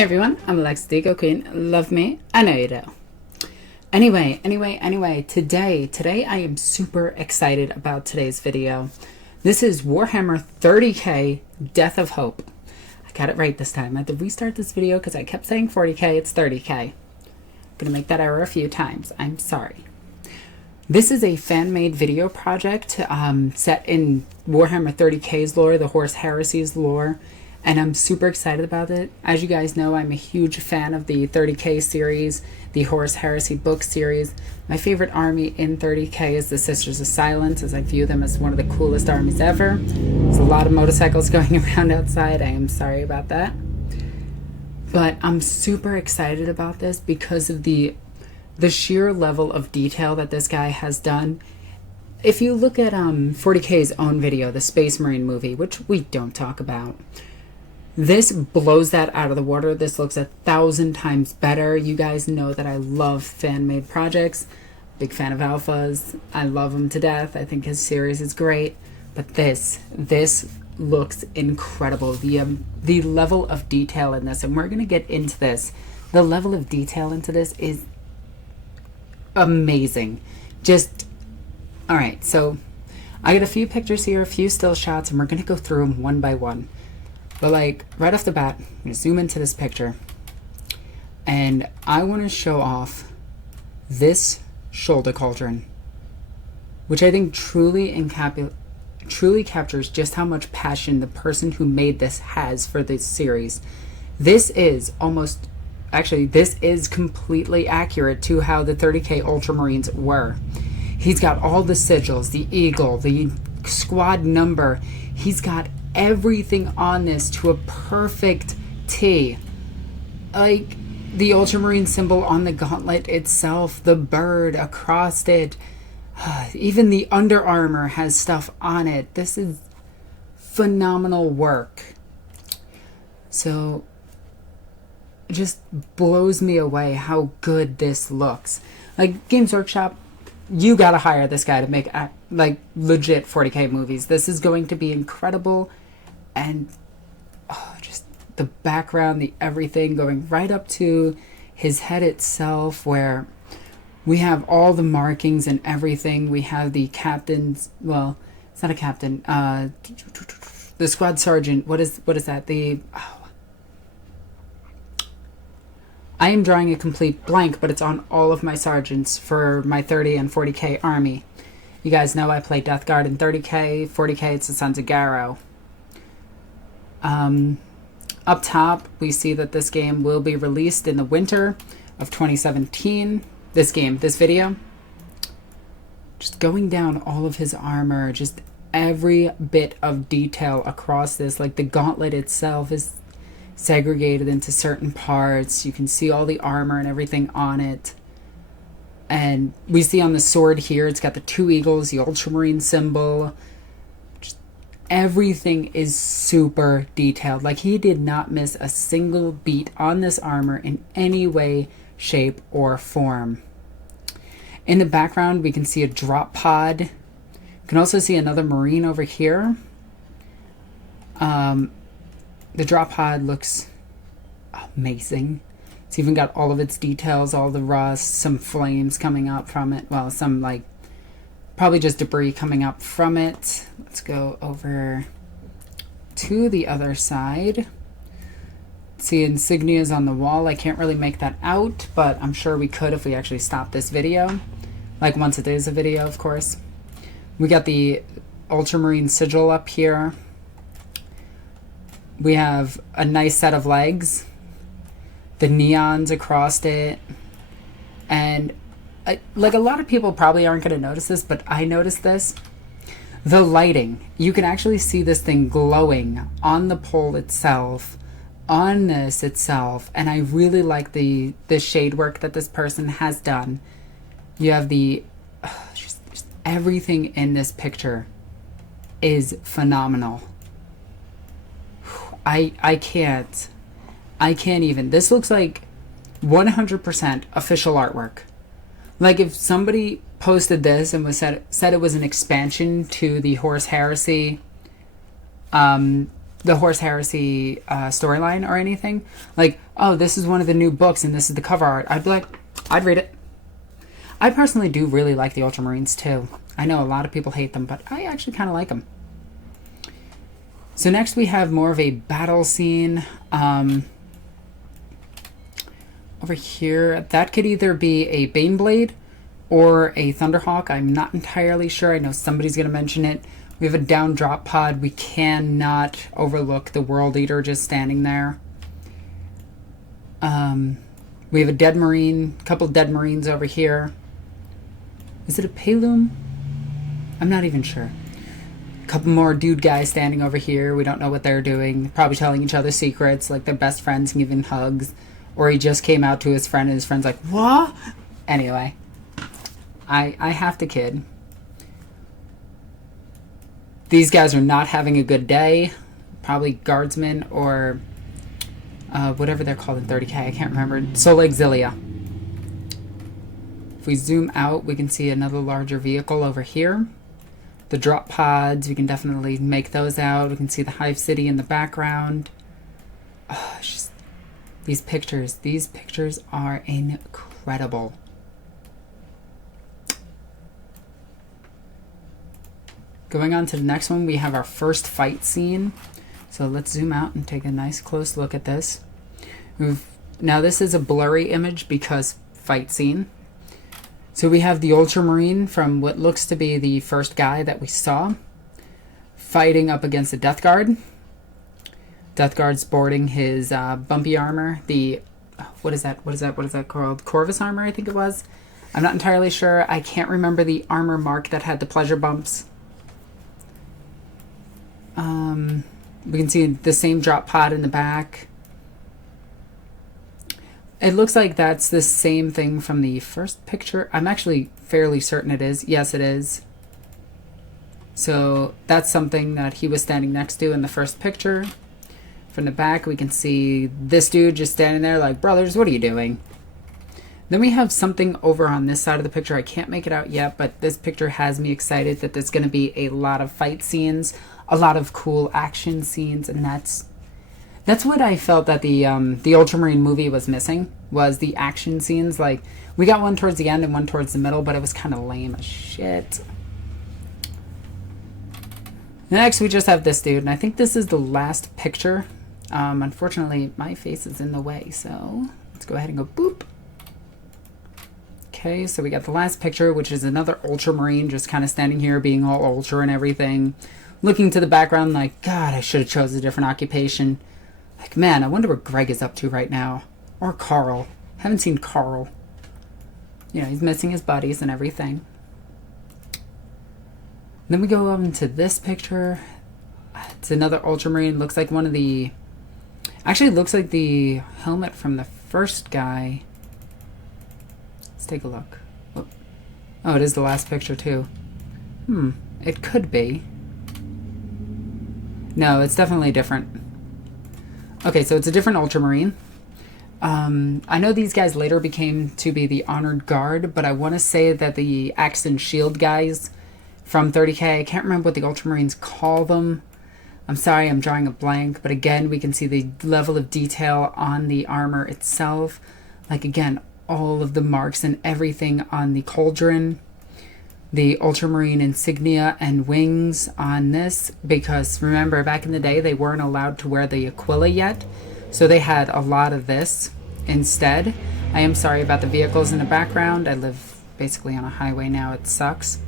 Hey everyone, I'm Alexis the Eco Queen. Love me? I know you do. Anyway, today I am super excited about today's video. This is Warhammer 30k Death of Hope. I got it right this time. I had to restart this video because I kept saying 40k, it's 30k. I'm gonna make that error a few times. I'm sorry. This is a fan-made video project set in Warhammer 30k's lore, the Horus Heresy's lore. And I'm super excited about it. As you guys know, I'm a huge fan of the 30k series, the Horus Heresy book series. My favorite army in 30k is the Sisters of Silence, as I view them as one of the coolest armies ever. There's a lot of motorcycles going around outside. I am sorry about that. But I'm super excited about this because of the sheer level of detail that this guy has done. If you look at 40k's own video, the Space Marine movie, which we don't talk about, this blows that out of the water. This looks 1,000 times better. You guys know that I love fan-made projects. Big fan of Alphas. I love him to death. I think his series is great. But this looks incredible. The level of detail in this, and we're going to get into this. The level of detail into this is amazing. Alright, so I got a few pictures here, a few still shots, and we're going to go through them one by one. But like, right off the bat, I'm going to zoom into this picture. And I want to show off this shoulder cauldron, which I think truly captures just how much passion the person who made this has for this series. This is completely accurate to how the 30k Ultramarines were. He's got all the sigils, the eagle, the squad number. He's got everything on this to a perfect T. Like the Ultramarine symbol on the gauntlet itself, the bird across it, even the under armor has stuff on it. This is phenomenal work. So it just blows me away how good this looks. Like Games Workshop, you gotta hire this guy to make like legit 40k movies. This is going to be incredible. And just the background, the everything going right up to his head itself, where we have all the markings and everything. We have the captain's, well, it's not a captain, the squad sergeant. What is that? I am drawing a complete blank, but it's on all of my sergeants for my 30 and 40k army. You guys know I play Death Guard in 30k, 40k it's the Sons of Garrow. Up top, we see that this game will be released in the winter of 2017. This video. Just going down all of his armor, just every bit of detail across this. Like the gauntlet itself is segregated into certain parts. You can see all the armor and everything on it. And we see on the sword here, it's got the two eagles, the Ultramarine symbol. Everything is super detailed. Like he did not miss a single beat on this armor in any way, shape, or form. In the background, we can see a drop pod. You can also see another Marine over here. The drop pod looks amazing. It's even got all of its details, all the rust, some flames coming up from it. Well, some like probably just debris coming up from it. Let's go over to the other side. See insignias on the wall. I can't really make that out, but I'm sure we could if we actually stop this video. Like once it is a video, of course. We got the Ultramarine sigil up here. We have a nice set of legs. The neons across it. And like a lot of people probably aren't going to notice this, but I noticed this. The lighting. You can actually see this thing glowing on the pole itself, on this itself, and I really like the shade work that this person has done. You have just everything in this picture is phenomenal. I can't even. This looks like 100% official artwork. Like if somebody posted this and said it was an expansion to the Horus Heresy the Horse Heresy storyline or anything, like, oh, this is one of the new books and this is the cover art, I'd be like, I'd read it. I personally do really like the Ultramarines too. I know a lot of people hate them, but I actually kind of like them. So next we have more of a battle scene. Over here, that could either be a Baneblade or a Thunderhawk. I'm not entirely sure. I know somebody's going to mention it. We have a down drop pod. We cannot overlook the World Eater just standing there. We have a dead Marine, a couple dead Marines over here. Is it a Payloom? I'm not even sure. A couple more dude guys standing over here. We don't know what they're doing. Probably telling each other secrets, like they're best friends and giving hugs. Or he just came out to his friend and his friend's like, what? Anyway, I have to kid. These guys are not having a good day. Probably guardsmen or whatever they're called in 30K. I can't remember. Soul Exilia. If we zoom out, we can see another larger vehicle over here. The drop pods, we can definitely make those out. We can see the Hive City in the background. Oh, it's just, these pictures are incredible. Going on to the next one, we have our first fight scene. So let's zoom out and take a nice close look at this. Now this is a blurry image because fight scene. So we have the Ultramarine from what looks to be the first guy that we saw fighting up against the Death Guard. Death Guard sporting his bumpy armor. The what is that called? Corvus armor, I think it was. I'm not entirely sure. I can't remember the armor mark that had the pleasure bumps. We can see the same drop pod in the back. It looks like that's the same thing from the first picture. I'm actually fairly certain it is. Yes, it is. So that's something that he was standing next to in the first picture. From the back, we can see this dude just standing there like, brothers, what are you doing? Then we have something over on this side of the picture. I can't make it out yet, but this picture has me excited that there's going to be a lot of fight scenes, a lot of cool action scenes, and that's what I felt that the Ultramarine movie was missing, was the action scenes. Like, we got one towards the end and one towards the middle, but it was kind of lame as shit. Next, we just have this dude, and I think this is the last picture. Unfortunately, my face is in the way, so let's go ahead and go boop. Okay, so we got the last picture, which is another Ultramarine just kind of standing here being all ultra and everything. Looking to the background like, God, I should have chosen a different occupation. Like, man, I wonder what Greg is up to right now. Or Carl. Haven't seen Carl. You know, he's missing his buddies and everything. Then we go on into this picture. It's another Ultramarine. Looks like one of the... Actually, it looks like the helmet from the first guy. Let's take a look. Oh, it is the last picture, too. It could be. No, it's definitely different. Okay, so it's a different Ultramarine. I know these guys later became to be the Honored Guard, but I want to say that the Axe and Shield guys from 30K, I can't remember what the Ultramarines call them. I'm sorry, I'm drawing a blank, but again, we can see the level of detail on the armor itself. Like, again, all of the marks and everything on the cauldron. The Ultramarine insignia and wings on this, because remember, back in the day, they weren't allowed to wear the Aquila yet, so they had a lot of this instead. I am sorry about the vehicles in the background. I live basically on a highway now. It sucks.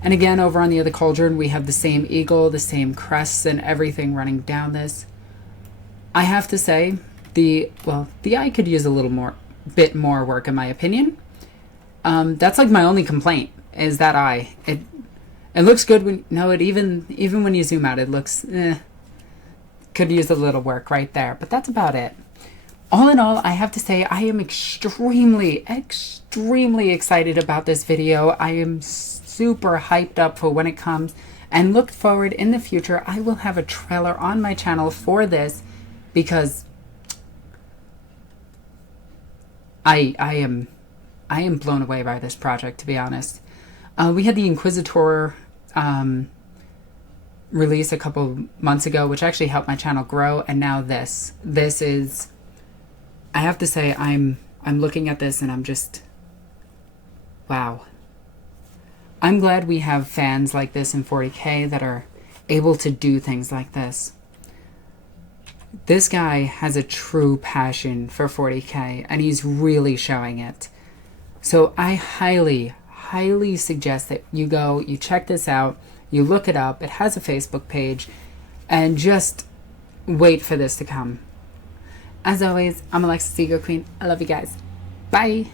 And again, over on the other cauldron, we have the same eagle, the same crests and everything running down this. I have to say, the eye could use a little bit more work, in my opinion. That's like my only complaint, is that eye. It looks good when, no, it even when you zoom out, it looks, could use a little work right there, but that's about it. All in all, I have to say I am extremely excited about this video. I am super hyped up for when it comes, and look forward in the future. I will have a trailer on my channel for this, because I am blown away by this project, to be honest. We had the Inquisitor release a couple months ago, which actually helped my channel grow, and now this is, I have to say, I'm looking at this and I'm just, wow. I'm glad we have fans like this in 40K that are able to do things like this. This guy has a true passion for 40K, and he's really showing it. So I highly suggest that you go, you check this out, you look it up. It has a Facebook page, and just wait for this to come. As always, I'm Alexis Egoqueen. I love you guys. Bye.